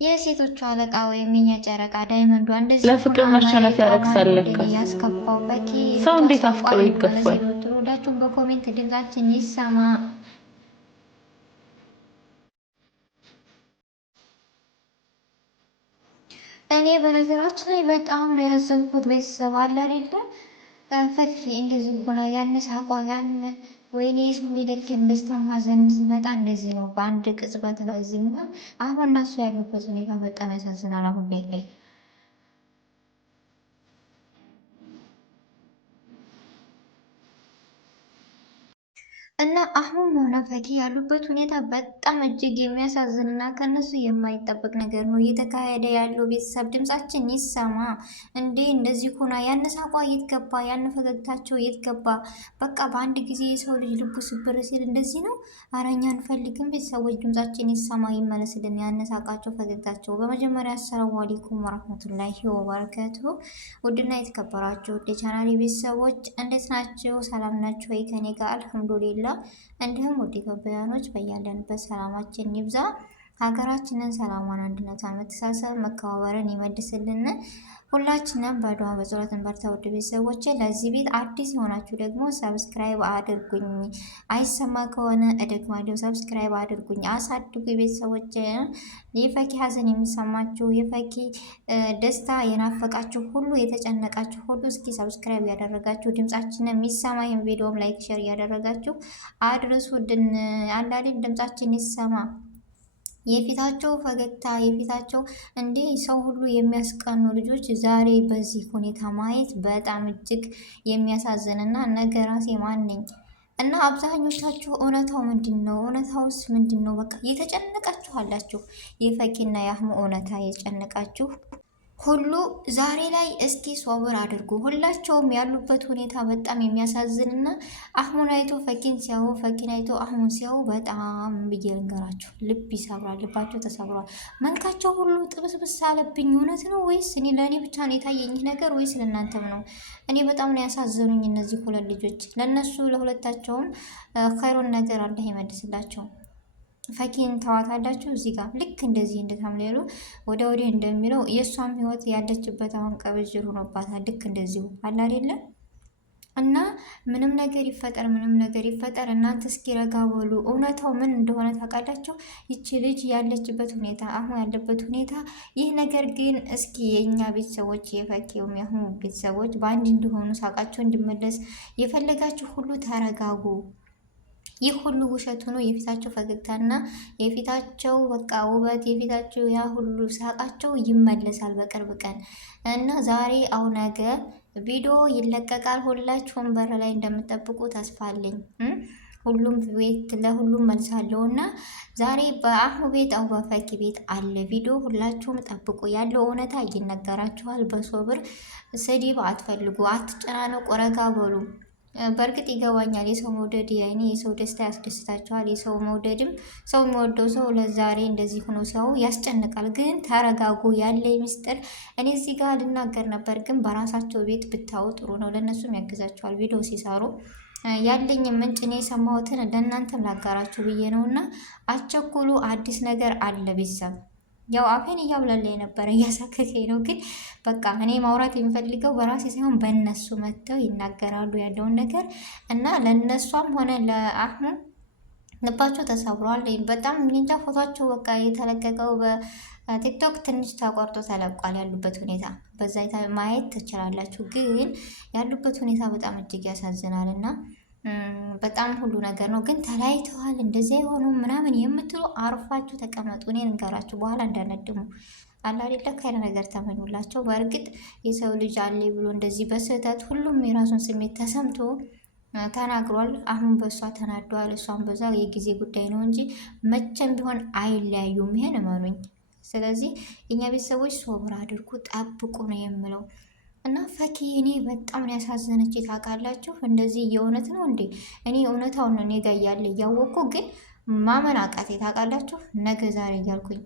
የሴቶቹ አለቃ ወይም የኛ ጨረቃ ዳይመንዷ እንደዚህ ለፍቅር መሸነፍ ያረክሳል ለካ። ያስከፋው በቂ ሰው እንዴት አፍቅሮ ይገፋል? ሁላችሁም በኮሜንት ድምጻችን ይሰማ። እኔ በነገራችን ላይ በጣም ነው ያዘንኩት። ቤተሰብ አለ አይደለ ፈኪ እንደዚህ ሆና ያነሳቋ ያነ ወይኔ ስሚደክም ደስታ ማዘን ሲመጣ እንደዚህ ነው በአንድ ቅጽበት በዚህ ነው። አሁን እነሱ ያሉበት ሁኔታ በጣም ያሳዝናል። አሁን ቤት ላይ እና አሁን ሆነ ፈኪ ያሉበት ሁኔታ በጣም እጅግ የሚያሳዝን እና ከነሱ የማይጠበቅ ነገር ነው እየተካሄደ ያለው። ቤተሰብ ድምጻችን ይሰማ እንዴ! እንደዚህ ሆና ያነሳቋ የት ገባ? ያን ፈገግታቸው የት ገባ? በቃ በአንድ ጊዜ የሰው ልጅ ልቡ ስብር ሲል እንደዚህ ነው። አረኛ አንፈልግም። ቤተሰቦች ድምጻችን ይሰማ፣ ይመለስልን ያነሳቃቸው ፈገግታቸው። በመጀመሪያ አሰላሙ አለይኩም ወራህመቱላሂ ወበረካቱ። ውድና የተከበራችሁ ውድ ቻናሌ ቤተሰቦች እንዴት ናቸው? ሰላም ናቸው ወይ? ከኔ ጋር አልሐምዱሊላህ። እንዲሁም ውድ ኢትዮጵያውያኖች በያለንበት ሰላማችን ይብዛ። ሀገራችንን ሰላሟን፣ አንድነቷን፣ መተሳሰብ፣ መከባበርን ይመልስልን። ሁላችንም በዱዓ በጸሎት እንበርታ። ውድ ቤተሰቦቼ ለዚህ ቤት አዲስ የሆናችሁ ደግሞ ሰብስክራይብ አድርጉኝ። አይሰማ ከሆነ እደግማለሁ፣ ሰብስክራይብ አድርጉኝ፣ አሳድጉ። ቤተሰቦቼ የፈኪ ሀዘን የሚሰማችሁ የፈኪ ደስታ የናፈቃችሁ ሁሉ የተጨነቃችሁ ሁሉ እስኪ ሰብስክራይብ ያደረጋችሁ ድምጻችን የሚሰማ ይህን ቪዲዮም ላይክ ሼር እያደረጋችሁ አድርሱልን። አንዳንዴ ድምጻችን ይሰማ። የፊታቸው ፈገግታ የፊታቸው እንዴ ሰው ሁሉ የሚያስቀኑ ልጆች ዛሬ በዚህ ሁኔታ ማየት በጣም እጅግ የሚያሳዝንና ነገ ራሴ ማን ነኝ እና አብዛኞቻችሁ እውነታው ምንድን ነው? እውነታውስ ምንድን ነው? በቃ እየተጨነቃችሁ አላችሁ። የፈኪና የአህሙ እውነታ የጨነቃችሁ ሁሉ ዛሬ ላይ እስኪ ሶብር አድርጉ። ሁላቸውም ያሉበት ሁኔታ በጣም የሚያሳዝንና አህሙን አይቶ ፈኪን ሲያዩ ፈኪን አይቶ አህሙን ሲያዩ በጣም ብዬ ልንገራችሁ ልብ ይሰብራል። ልባቸው ተሰብሯል። መልካቸው ሁሉ ጥብስብስ አለብኝ። እውነት ነው ወይስ እኔ ለእኔ ብቻ ነው የታየኝ ነገር ወይስ ለእናንተም ነው? እኔ በጣም ነው ያሳዘኑኝ እነዚህ ሁለት ልጆች። ለእነሱ ለሁለታቸውም ኸይሩን ነገር አላህ ይመልስላቸው። ፈኪን ተዋታላችሁ እዚህ ጋር ልክ እንደዚህ እንደታምሌሉ ወደ ወዲህ እንደሚለው የእሷም ህይወት ያለችበት አሁን ቀበጅር ሆኖባታል። ልክ እንደዚሁ አለ አይደለም። እና ምንም ነገር ይፈጠር ምንም ነገር ይፈጠር እናንተ እስኪ ረጋ በሉ። እውነታው ምን እንደሆነ ታውቃላችሁ። ይቺ ልጅ ያለችበት ሁኔታ አሁን ያለበት ሁኔታ ይህ ነገር ግን እስኪ የእኛ ቤተሰቦች የፈኪውም ያሁኑ ቤተሰቦች በአንድ እንዲሆኑ ሳቃቸው እንዲመለስ የፈለጋችሁ ሁሉ ተረጋጉ። ይህ ሁሉ ውሸት ሆኖ የፊታቸው ፈገግታና የፊታቸው በቃ ውበት የፊታቸው ያ ሁሉ ሳቃቸው ይመለሳል በቅርብ ቀን እና ዛሬ አው ነገ ቪዲዮ ይለቀቃል። ሁላችሁም በር ላይ እንደምጠብቁ ተስፋ አለኝ። ሁሉም ቤት ለሁሉም መልሳለሁ እና ዛሬ በአህሙ ቤት አው በፈኪ ቤት አለ ቪዲዮ። ሁላችሁም ጠብቁ። ያለው እውነታ ይነገራችኋል። በሶብር ስድብ አትፈልጉ፣ አትጨናነቁ፣ ረጋ በሉ። በእርግጥ ይገባኛል። የሰው መውደድ ያኔ የሰው ደስታ ያስደስታቸዋል። የሰው መውደድም ሰው የሚወደው ሰው ለዛሬ እንደዚህ ሆኖ ሲያው ያስጨንቃል። ግን ተረጋጉ። ያለ ሚስጥር እኔ እዚህ ጋር ልናገር ነበር፣ ግን በራሳቸው ቤት ብታው ጥሩ ነው። ለእነሱም ያግዛቸዋል ቪዲዮ ሲሰሩ። ያለኝ ምንጭ እኔ የሰማሁትን ለእናንተም ላጋራችሁ ብዬ ነው እና አቸኩሉ። አዲስ ነገር አለ ቤተሰብ። ያው አፌን እያብላላ የነበረ እያሳከከኝ ነው። ግን በቃ እኔ ማውራት የሚፈልገው በራሴ ሳይሆን በእነሱ መጥተው ይናገራሉ ያለውን ነገር እና ለእነሷም ሆነ ለአህሙ ልባቸው ተሰብሯል። በጣም እንጃ ፎቷቸው በቃ የተለቀቀው በቲክቶክ ትንሽ ተቆርጦ ተለቋል። ያሉበት ሁኔታ በዛ ማየት ትችላላችሁ። ግን ያሉበት ሁኔታ በጣም እጅግ ያሳዝናል እና በጣም ሁሉ ነገር ነው። ግን ተለያይተዋል እንደዚያ የሆኑ ምናምን የምትሉ አርፋችሁ ተቀመጡ። እኔ እንገራችሁ በኋላ እንዳነድሙ አላሌለ ከይነ ነገር ተመኙላቸው። በእርግጥ የሰው ልጅ አለ ብሎ እንደዚህ በስህተት ሁሉም የራሱን ስሜት ተሰምቶ ተናግሯል። አሁን በእሷ ተናዷል፣ እሷን በዛ የጊዜ ጉዳይ ነው እንጂ መቼም ቢሆን አይለያዩም። ይሄን እመኑኝ። ስለዚህ የኛ ቤተሰቦች ሶብር አድርጉ፣ ጠብቁ ነው የምለው። እና ፈኪ እኔ በጣም ነው ያሳዘነች። ታውቃላችሁ እንደዚህ የእውነት ነው እንዴ? እኔ እውነታውን ነው እኔ ጋ እያለ እያወቅኩ ግን ማመን አቃቴ። ታውቃላችሁ ነገ ዛሬ እያልኩኝ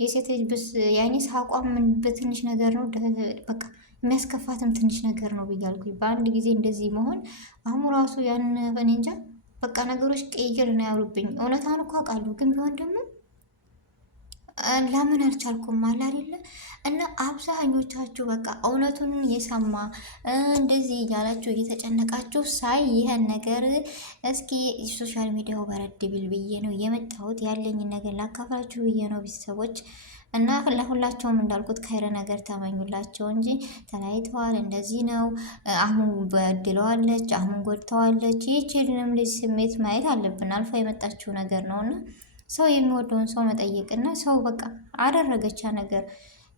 የሴት ልጅ ብስ ያኔ ሳቋም በትንሽ ነገር ነው በቃ የሚያስከፋትም ትንሽ ነገር ነው ብያልኩኝ። በአንድ ጊዜ እንደዚህ መሆን አሁን ራሱ ያን እኔ እንጃ በቃ ነገሮች ቀይር ነው ያሉብኝ። እውነታውን እኮ አውቃለሁ ግን ቢሆን ደግሞ ለምን አልቻልኩም አለ አይደለ? እና አብዛኞቻችሁ በቃ እውነቱን የሰማ እንደዚህ እያላችሁ እየተጨነቃችሁ ሳይ ይህን ነገር እስኪ ሶሻል ሚዲያው በረድ ቢል ብዬ ነው የመጣሁት። ያለኝን ነገር ላካፍላችሁ ብዬ ነው ቤተሰቦች። እና ለሁላቸውም እንዳልኩት ከይረ ነገር ተመኙላቸው እንጂ ተለያይተዋል፣ እንደዚህ ነው፣ አህሙን በድለዋለች፣ አህሙን ጎድተዋለች። ይህችንም ልጅ ስሜት ማየት አለብን። አልፎ የመጣችው ነገር ነው እና ሰው የሚወደውን ሰው መጠየቅና ሰው በቃ አደረገቻ ነገር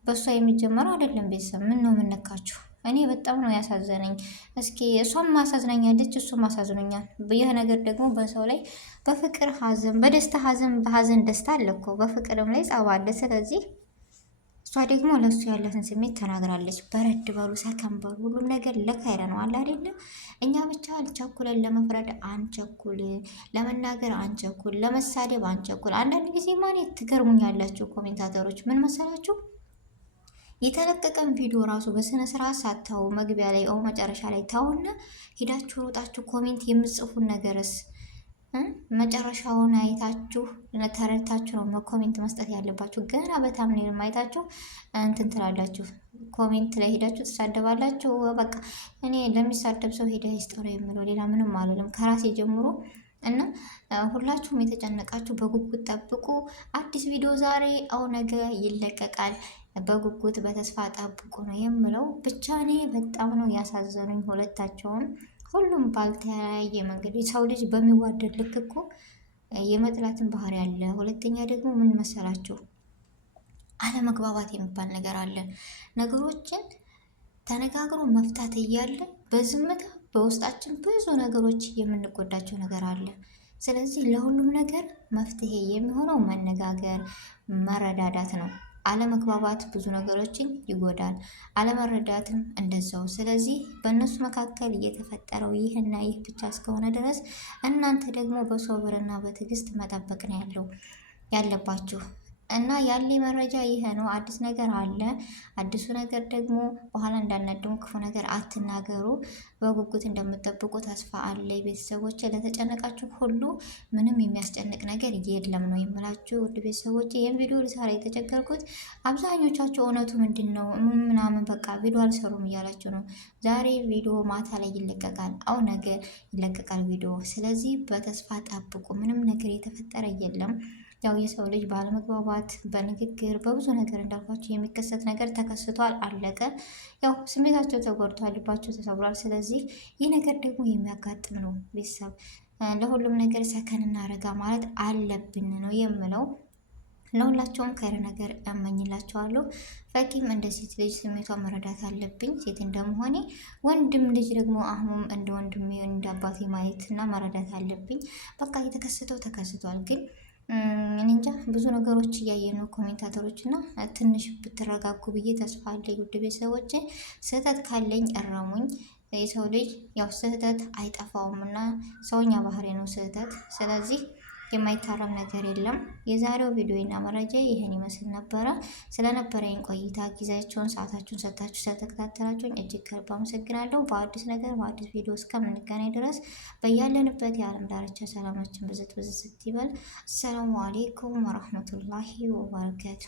በእሷ የሚጀመረው አይደለም። ቤተሰብ ምን ነው የምነካችሁ? እኔ በጣም ነው ያሳዘነኝ። እስኪ እሷም ማሳዝናኛለች፣ እሱም አሳዝኖኛል። ይህ ነገር ደግሞ በሰው ላይ በፍቅር ሐዘን፣ በደስታ ሐዘን፣ በሐዘን ደስታ አለ እኮ በፍቅርም ላይ ጸብ አለ። ስለዚህ እሷ ደግሞ ለእሱ ያለትን ስሜት ተናግራለች። በረድ በሉ፣ ሰከን በሉ። ሁሉም ነገር ለካይረ ነው አለ አይደለም። እኛ ብቻ አልቸኩለን፣ ለመፍረድ አንቸኩል፣ ለመናገር አንቸኩል፣ ለመሳደብ አንቸኩል። አንዳንድ ጊዜ ማለት ትገርሙኛላችሁ ኮሜንታተሮች። ምን መሰላችሁ? የተለቀቀን ቪዲዮ ራሱ በስነ ስርዓት ሳታው መግቢያ ላይ መጨረሻ ላይ ታውና ሄዳችሁ ሮጣችሁ ኮሜንት የምጽፉን ነገርስ መጨረሻውን አይታችሁ ተረድታችሁ ነው ኮሜንት መስጠት ያለባችሁ። ገና በታምኔል አይታችሁ እንትን ትላላችሁ። ኮሜንት ላይ ሄዳችሁ ትሳደባላችሁ። በቃ እኔ ለሚሳደብ ሰው ሄዳ ይስጠሩ የምለው ሌላ ምንም አልልም ከራሴ ጀምሮ። እና ሁላችሁም የተጨነቃችሁ በጉጉት ጠብቁ። አዲስ ቪዲዮ ዛሬ ነገ ይለቀቃል። በጉጉት በተስፋ ጠብቁ ነው የምለው። ብቻ እኔ በጣም ነው ያሳዘኑኝ ሁለታቸውም። ሁሉም ባልተለያየ መንገድ የሰው ልጅ በሚዋደድ ልክ እኮ የመጥላትን ባህሪ አለ። ሁለተኛ ደግሞ ምን መሰላችሁ? አለመግባባት የሚባል ነገር አለ። ነገሮችን ተነጋግሮ መፍታት እያለ በዝምታ በውስጣችን ብዙ ነገሮች የምንጎዳቸው ነገር አለ። ስለዚህ ለሁሉም ነገር መፍትሄ የሚሆነው መነጋገር፣ መረዳዳት ነው። አለመግባባት ብዙ ነገሮችን ይጎዳል፣ አለመረዳትም እንደዛው። ስለዚህ በእነሱ መካከል እየተፈጠረው ይህና ይህ ብቻ እስከሆነ ድረስ እናንተ ደግሞ በሶብርና በትዕግስት መጠበቅ ነው ያለባችሁ። እና ያለ መረጃ ይሄ ነው። አዲስ ነገር አለ። አዲሱ ነገር ደግሞ በኋላ እንዳናደሙ ክፉ ነገር አትናገሩ። በጉጉት እንደምትጠብቁ ተስፋ አለ። ቤተሰቦች ለተጨነቃችሁ ሁሉ ምንም የሚያስጨንቅ ነገር የለም ነው የምላችሁ። ውድ ቤተሰቦች ይህን ቪዲዮ ልሰራ የተቸገርኩት አብዛኞቻችሁ እውነቱ ምንድን ነው ምናምን በቃ ቪዲዮ አልሰሩም እያላችሁ ነው። ዛሬ ቪዲዮ ማታ ላይ ይለቀቃል፣ ነገ ይለቀቃል ቪዲዮ። ስለዚህ በተስፋ ጠብቁ። ምንም ነገር የተፈጠረ የለም። ያው የሰው ልጅ ባለመግባባት በንግግር በብዙ ነገር እንዳልኳቸው የሚከሰት ነገር ተከስቷል፣ አለቀ። ያው ስሜታቸው ተጎድቷል፣ ልባቸው ተሰብሯል። ስለዚህ ይህ ነገር ደግሞ የሚያጋጥም ነው። ቤተሰብ ለሁሉም ነገር ሰከንና ረጋ ማለት አለብን ነው የምለው። ለሁላቸውም ከይረ ነገር እመኝላቸዋለሁ። ፈኪም እንደ ሴት ልጅ ስሜቷ መረዳት አለብኝ ሴት እንደመሆኔ፣ ወንድም ልጅ ደግሞ አህሙም እንደ ወንድሜ እንደ አባቴ ማየትና መረዳት አለብኝ። በቃ የተከሰተው ተከስቷል ግን እንጃ ብዙ ነገሮች እያየ ነው ኮሜንታተሮች እና ትንሽ ብትረጋጉ ብዬ ተስፋ አለኝ። ውድ ቤተሰቦች ስህተት ካለኝ እረሙኝ። የሰው ልጅ ያው ስህተት አይጠፋውም እና ሰውኛ ባህሪ ነው ስህተት። ስለዚህ የማይታረም ነገር የለም። የዛሬው ቪዲዮና መረጃ ይህን ይመስል ነበረ። ስለነበረኝ ቆይታ ጊዜያቸውን ሰዓታችሁን ሰጥታችሁ ስለተከታተላችሁኝ እጅግ ከልብ አመሰግናለሁ። በአዲስ ነገር በአዲስ ቪዲዮ እስከምንገናኝ ድረስ በያለንበት የዓለም ዳርቻ ሰላማችን ብዝት ይበል። አሰላሙ አሌይኩም ወረህመቱላሂ ወበረካቱ።